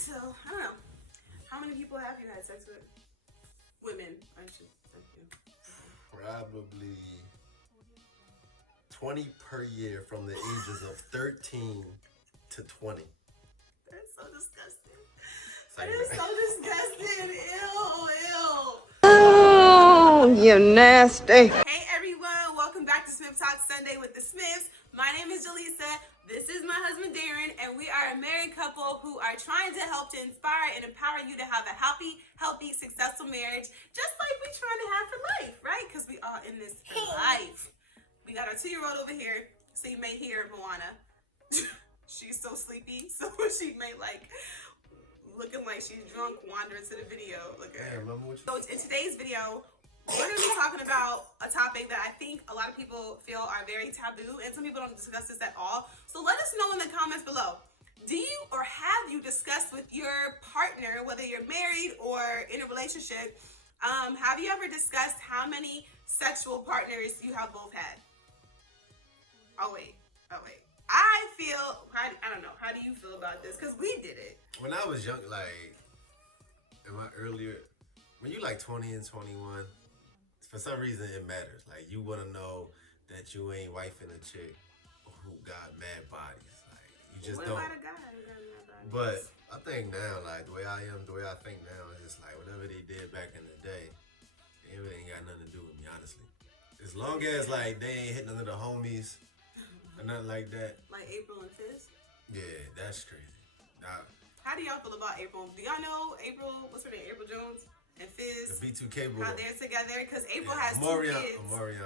So, I don't know. How many people have you had sex with? Women, I should say. Probably 20 per year from the ages of 13 to 20. That's so disgusting. Same That is thing. so disgusting. Ew. Oh, you nasty. Hey everyone, welcome back to Smith Talk Sunday with the Smiths. My name is Jaleesa. This is my husband Darren, and we are a married couple who are trying to help to inspire and empower you to have a happy, healthy, successful marriage, just like we're trying to have for life, right? Because we are in this for life. We got our 2-year-old over here, so you may hear Moana. She's so sleepy, so she may looking like she's drunk, wander into the video. Look at her. So in today's video, we're going to be talking about a topic that I think a lot of people feel are very taboo, and some people don't discuss this at all. So let us know in the comments below. Do you or have you discussed with your partner, whether you're married or in a relationship, have you ever discussed how many sexual partners you have both had? Oh wait. I don't know. How do you feel about this? Because we did it. When I was young, when you like 20 and 21, for some reason it matters. Like, you want to know that you ain't wifing a chick who got mad bodies. Like, you just don't. What about a guy who got mad bodies? But I think now, like, the way I think now is like whatever they did back in the day, it really ain't got nothing to do with me, honestly. As long as like they ain't hitting none of the homies or nothing like that. Like April and Fizz? Yeah, that's crazy. Nah, how do y'all feel about April? Do y'all know April, what's her name? April Jones and Fizz? the B2K bro. How they're together? Because April has Omarion, 2 kids. Omarion,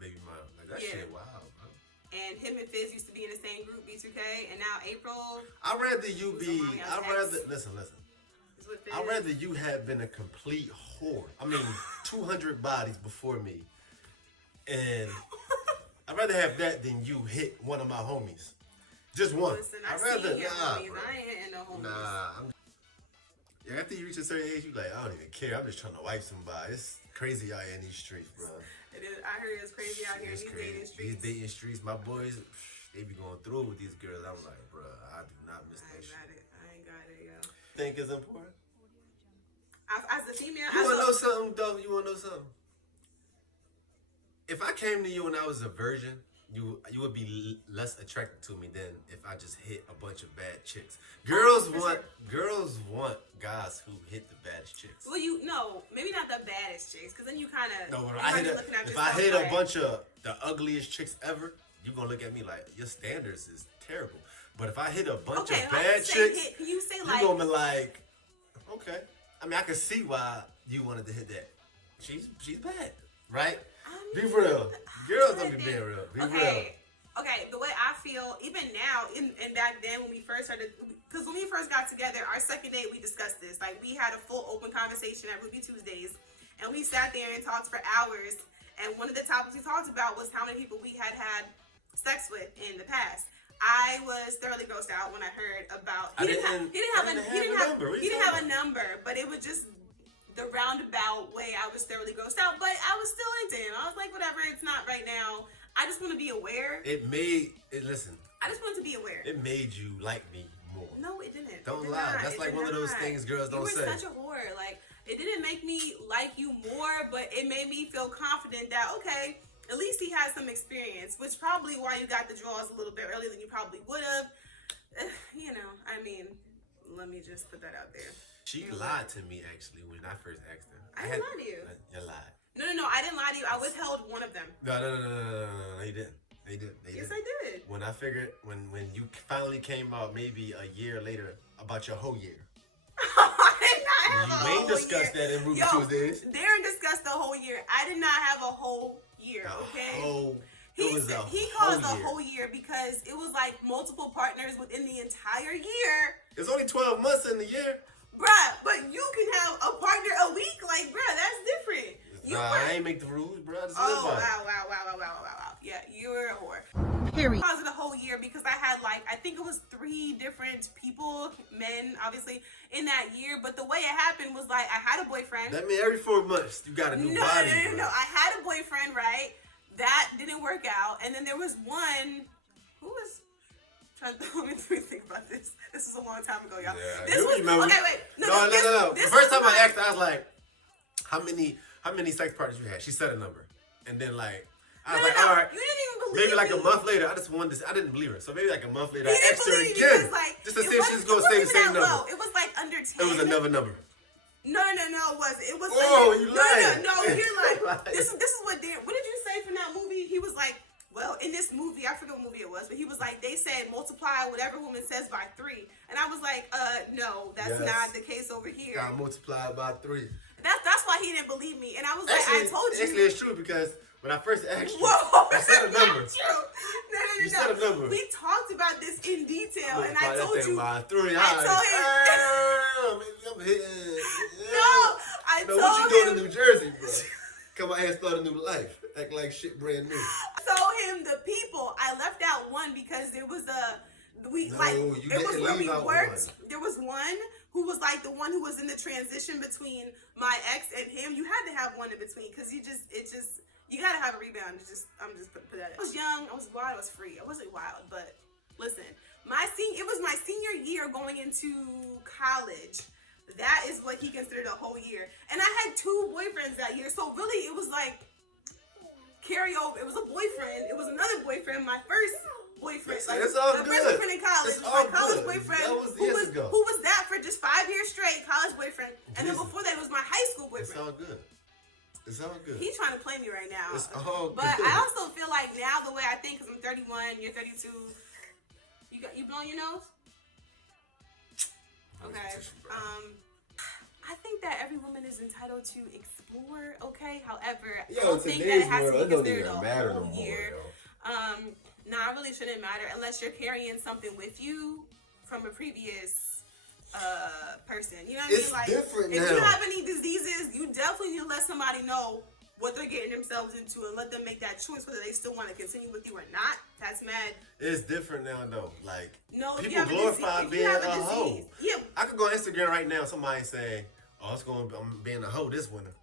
baby mom. Like, that shit wild, bro. And him and Fizz used to be in the same group, B2K, and now April. I'd rather you be. Listen. Is with Fizz. I'd rather you have been a complete whore. I mean, 200 bodies before me, and I'd rather have that than you hit one of my homies. Just one. Listen, I'd rather your homies. bro. I ain't hitting no homies. Yeah, after you reach a certain age, you like, I don't even care. I'm just trying to wipe somebody. It's crazy out here in these streets, bro. It is, I heard it's crazy out here in these dating streets. These dating streets, my boys, they be going through with these girls. I'm like, bro, I do not miss that shit. I ain't got it, yo. Think it's important? As a female, You wanna know something, though? You wanna know something? If I came to you when I was a virgin, you would be less attracted to me than if I just hit a bunch of bad chicks. Girls want guys who hit the baddest chicks. Well, maybe not the baddest chicks, because then you kind of. No, if I hit a bunch of the ugliest chicks ever, you gonna look at me like your standards is terrible. But if I hit a bunch of bad chicks, you gonna be like, okay. I mean, I can see why you wanted to hit that. She's bad, right? Be real. Girls don't be being real. Be real. Okay, the way I feel, even now, and back then when we first started, because when we first got together, our second date, we discussed this. Like, we had a full open conversation at Ruby Tuesdays, and we sat there and talked for hours. And one of the topics we talked about was how many people we had sex with in the past. I was thoroughly grossed out when I heard about. He didn't have a number, but it was just the roundabout way. I was thoroughly grossed out, but I was still into him. I was like, whatever, it's not right now. I just want to be aware. Listen. I just wanted to be aware. It made you like me more. No, it didn't. Don't lie. That's like one of those things girls don't say. You were such a whore. Like, it didn't make me like you more, but it made me feel confident that, okay, at least he has some experience, which probably why you got the draws a little bit earlier than you probably would have. I mean, let me just put that out there. She lied to me, actually, when I first asked her. I didn't lie to you. You lied. No, I didn't lie to you. I withheld one of them. No, you didn't. They did. Yes, I did. When I figured, when you finally came out, maybe a year later, about your whole year. I did not have a whole year. We ain't discussed that in Ruby Tuesdays. Darren discussed the whole year. I did not have a whole year, okay? He calls it a whole year because it was like multiple partners within the entire year. It's only 12 months in the year. Bruh, but you can have a partner a week. Like, bruh, that's different. I ain't make the rules, bruh. Wow. Yeah, you're a whore. Period. I was a whole year because I had I think it was 3 different people, men, obviously, in that year. But the way it happened was I had a boyfriend. That means every 4 months you got a new body. No. I had a boyfriend, right? That didn't work out. And then there was one who was Let me think about this. This was a long time ago, y'all. Yeah, this was remember. okay. Wait, No. The first time I asked, I was like, "How many sex partners you had?" She said a number, and then like I was all right. You didn't even believe maybe like me. a month later, I didn't believe her. So maybe like a month later, He I didn't asked her believe me again, because, like, just to see if she was gonna say the same number. It was like under 10. It was another number. No, it wasn't. It was. Oh, you lied. No, you're like this is what Dan. What did you say from that movie? He was like, well, in this movie, I forget what movie it was, but he was like, they said multiply whatever woman says by 3, and I was like, no, that's not the case over here. Got multiplied by 3. That's why he didn't believe me, and I was like, I told you. Actually, it's true because when I first asked you, whoa, you said a number. True. No. You said a number. We talked about this in detail, and I told you. By 3. I told him. I'm hitting. No, I told him. What you doing in New Jersey, bro? Come out here and start a new life. Act like shit brand new. I told him the people. I left out one because there was it was where we worked. There was one who was like the one who was in the transition between my ex and him. You had to have one in between because you gotta have a rebound. I'm just put that. I was young. I was wild. I was free. I wasn't wild, but listen, it was my senior year going into college. That is what he considered a whole year, and I had 2 boyfriends that year. So really, it was like carryover. It was a boyfriend. It was another boyfriend. My first boyfriend. Like, it's all my good. first boyfriend in college. It's My all college good. boyfriend. That was years ago. Who was that for just 5 years straight? College boyfriend. And then before that, it was my high school boyfriend. It's all good. It's all good. He's trying to play me right now. It's all good. But I also feel like now the way I think, because I'm 31, you're 32. You blowing your nose? Okay. I think that every woman is entitled to explore, okay? However, I don't think that it has to be considered a whole year. No, it really shouldn't matter unless you're carrying something with you from a previous person. You know what I mean? Like, different if now. you have any diseases, you definitely need to let somebody know what they're getting themselves into and let them make that choice whether they still want to continue with you or not. That's mad. It's different now, though. Like, no, people glorify being a hoe. Yeah. I could go on Instagram right now. Somebody say, "Oh, I'm being a hoe this winter,"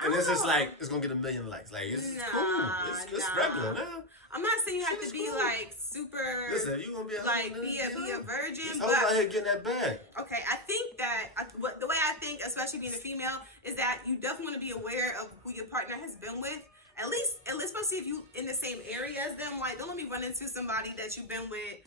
and it's just like it's gonna get 1 million likes. Like, it's cool. It's regular now. I'm not saying you have to be cool. Like super. Listen, you gonna be a like be a virgin. But out here getting that bag. Okay, I think that the way I think, especially being a female, is that you definitely want to be aware of who your partner has been with. At least, especially if you in the same area as them. Like, don't let me run into somebody that you've been with.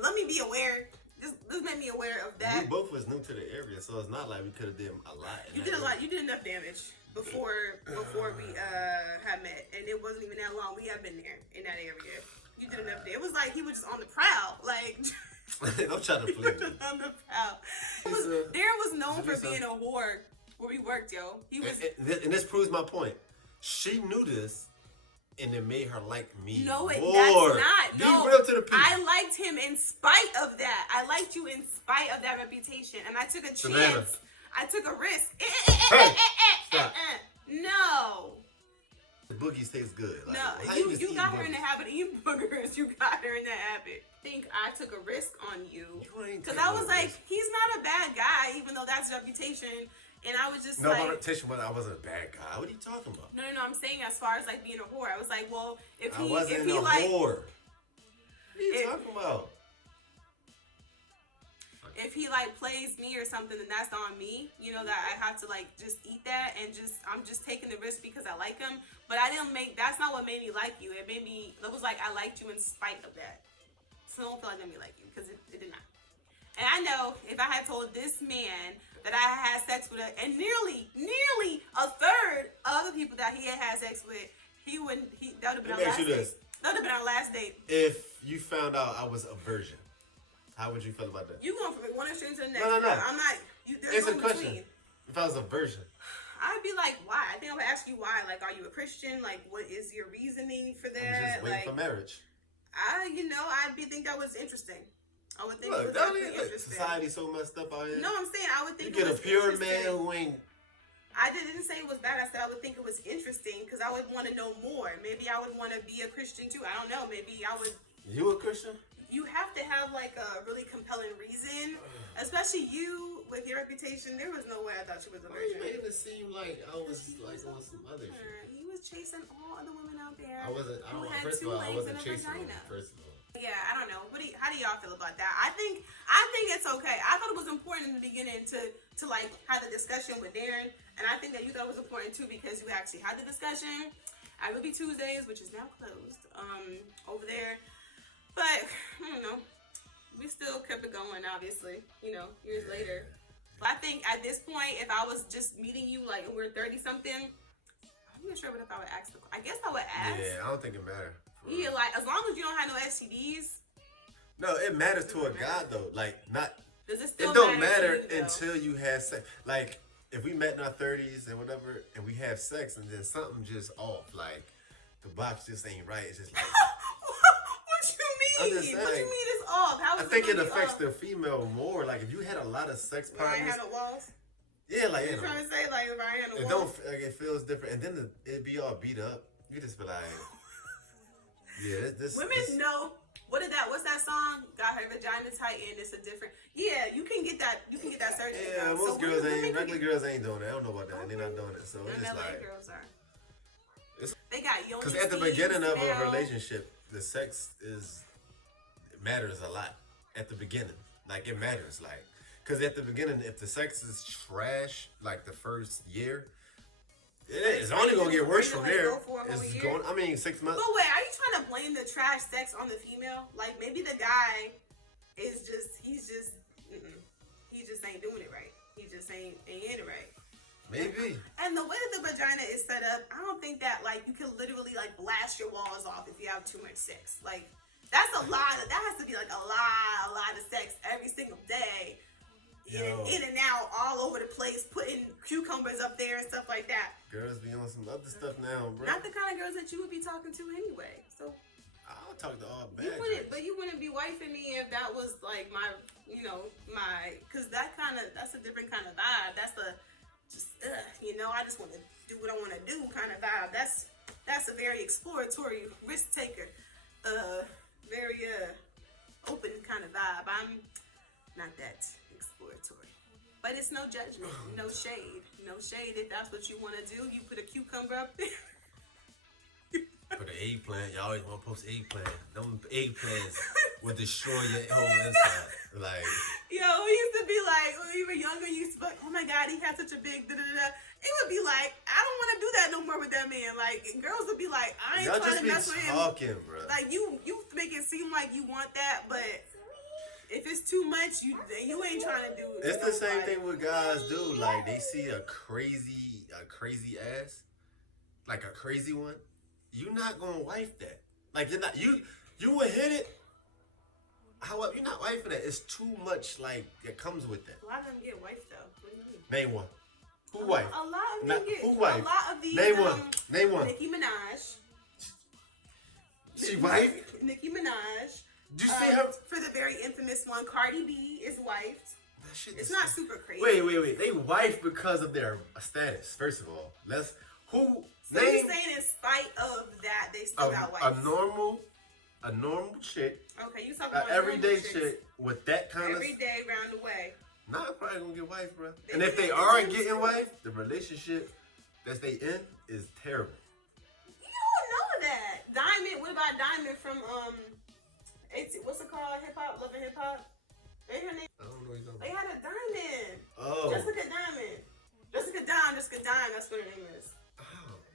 Let me be aware. Just make me aware of that. We both was new to the area, so it's not like we could have did a lot. You did a lot. You did enough damage before we had met, and it wasn't even that long. We have been there in that area. You did enough. It was like he was just on the prowl, like. Don't try to play. On the prowl. Darren was known for being a whore where we worked, yo. He was, and this proves my point. She knew this, and it made her like me. No, that's more. not. Be no, real to the people. I liked him in spite of that. I liked you in spite of that reputation, and I took a chance. Savannah. I took a risk. Hey, stop. No. The boogies taste good. Like, No, you got her in the habit of eating boogers. You got her in that habit. I think I took a risk on you. Because I was like, he's not a bad guy, even though that's his reputation. And I was just like... No, reputation, but I wasn't a bad guy. What are you talking about? No, I'm saying as far as like being a whore. I was like, well, if he whore. What are you talking about? If he like plays me or something, then that's on me. You know, that I have to like just eat that and I'm just taking the risk because I like him. But that's not what made me like you. It was like I liked you in spite of that. So don't feel like it made me like you because it did not. And I know if I had told this man that I had sex with and nearly a third of the people that he had sex with, that would have been our last date. That would have been our last date. If you found out I was a virgin, how would you feel about that? You going from one extreme to the next. No. I'm not. There's no question. If I was a virgin, I'd be like, why? I think I would ask you why. Like, are you a Christian? Like, what is your reasoning for that? I'm just waiting for marriage. I'd think that was interesting. I would think it was definitely interesting. Society's so messed up out here. No, I'm saying I would think you get a pure man who ain't. I didn't say it was bad. I said I would think it was interesting because I would want to know more. Maybe I would want to be a Christian too. I don't know. Maybe I would. You a Christian? You have to have like a really compelling reason, especially you with your reputation. There was no way I thought you was a virgin. Why you made it seem like I was like on some other shit? He was chasing all other women out there. First of all, I wasn't chasing them. First of all. Yeah, I don't know. How do y'all feel about that? I think it's okay. I thought it was important in the beginning to like have the discussion with Darren, and I think that you thought it was important too because you actually had the discussion at Ruby Tuesdays, which is now closed, over there. But I don't know. We still kept it going, obviously. Years later. But I think at this point, if I was just meeting you, like we're 30 something, I'm not sure what if I would ask. I guess I would ask. Yeah, I don't think it matters. Yeah, like as long as you don't have no STDs. No, it matters to a guy though. Like not. Does it still? It don't matter until you have sex. Like if we met in our 30s and whatever, and we have sex, and then something just off, like the box just ain't right. It's just like. What you mean? I'm just saying, what you mean it's off? How is I think it really affects off? the female more. Like if you had a lot of sex If I partners. had no walls. Yeah, like You're trying to say like if I had no it walls. don't like it feels different, and then it be all beat up. You just be like, yeah, this. Women know. What's that song? Got her vagina tight and it's a different. Yeah, you can get that. You can get that surgery. Yeah, done. most So girls women ain't. can Regular girls ain't doing it. I don't know about that. They're not doing it. So it's Them just LA like. girls are. They got young. Because at the beginning of a relationship, the sex matters a lot. At the beginning, like it matters, like because at the beginning, if the sex is trash, like the first year, it's only gonna get worse from there. It's going. I mean, 6 months. But wait, are you trying to blame the trash sex on the female? Like maybe the guy is he just ain't doing it right. He just ain't in it right. Maybe. And the way that the vagina is set up, I don't think that like you can literally like blast your walls off if you have too much sex. Like that's a lot. That has to be like a lot of sex every single day. In and out all over the place, putting cucumbers up there and stuff like that. Girls be on some other stuff now, bro. Not the kind of girls that you would be talking to anyway. So I'll talk to all bad. you wouldn't be wifing me if that was like my, because that's a different kind of vibe. That's I just want to do what I want to do kind of vibe. That's a very exploratory, risk taker, very open kind of vibe. I'm not that exploratory, but it's no judgment, no shade. If that's what you want to do, you put a cucumber up there. Put an eggplant. Y'all always want to post eggplant. Them eggplants will destroy your whole inside. Like, we used to be like, when we were younger, you used to be like, oh my God, he had such a big da-da-da. It would be like, I don't want to do that no more with that man. Like, girls would be like, I ain't trying to mess with him. Talking, bro. Like, you make it seem like you want that, but if it's too much, you ain't trying to do it. It's the same thing what guys do. Like, they see a crazy ass, like a crazy one. You're not gonna wife that. Like you would hit it. However, you're not wifing that. It's too much like that comes with that. A lot of them get wifed though. What do you mean? Name one. Who wife? A lot of them get. Who wife? A lot of these. Name one. Name one. Nicki Minaj. She wife? Nicki Minaj. Did you see her? For the very infamous one, Cardi B is wifed. That shit it's not super crazy. Wait. They wife because of their status. First of all, So you're saying in spite of that, they still got wives? A normal chick. Okay, you talking about everyday chick with that kind every day round the way. Not probably gonna get wife, bro. And if they aren't getting wife, the relationship that they in is terrible. You don't know that. Diamond. What about Diamond from what's it called? Hip Hop, Love and Hip Hop. They her name. I don't know what you're talking about. They had a Diamond. Oh. Jessica Diamond. Jessica Dime. That's what her name is.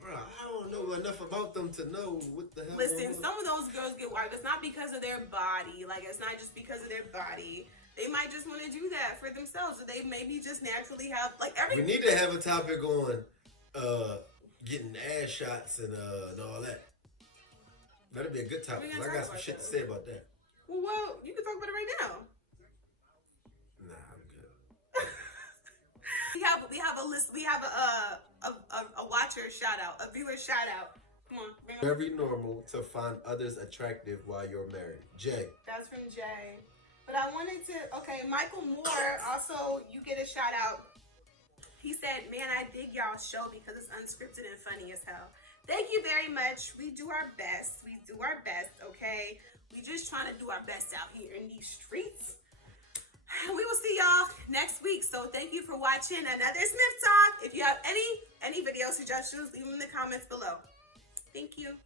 Bro, I don't know enough about them to know what the hell. Listen, some of those girls get wild. It's not because of their body. Like, it's not just because of their body. They might just want to do that for themselves. Or they maybe just naturally have, We need to have a topic on getting ass shots and all that. That'd be a good topic. I got some shit to say about that. Well, you can talk about it right now. Nah, I'm good. We have a list. We have a watcher shout out, a viewer shout out. Come on, bring Very normal to find others attractive while you're married. Jay. That's from Jay. But I wanted to. Michael Moore. Also, you get a shout out. He said, "Man, I dig y'all's show because it's unscripted and funny as hell." Thank you very much. We do our best. Okay. We just trying to do our best out here in these streets. We will see y'all next week. So thank you for watching another Smith Talk. If you have any video suggestions, leave them in the comments below. Thank you.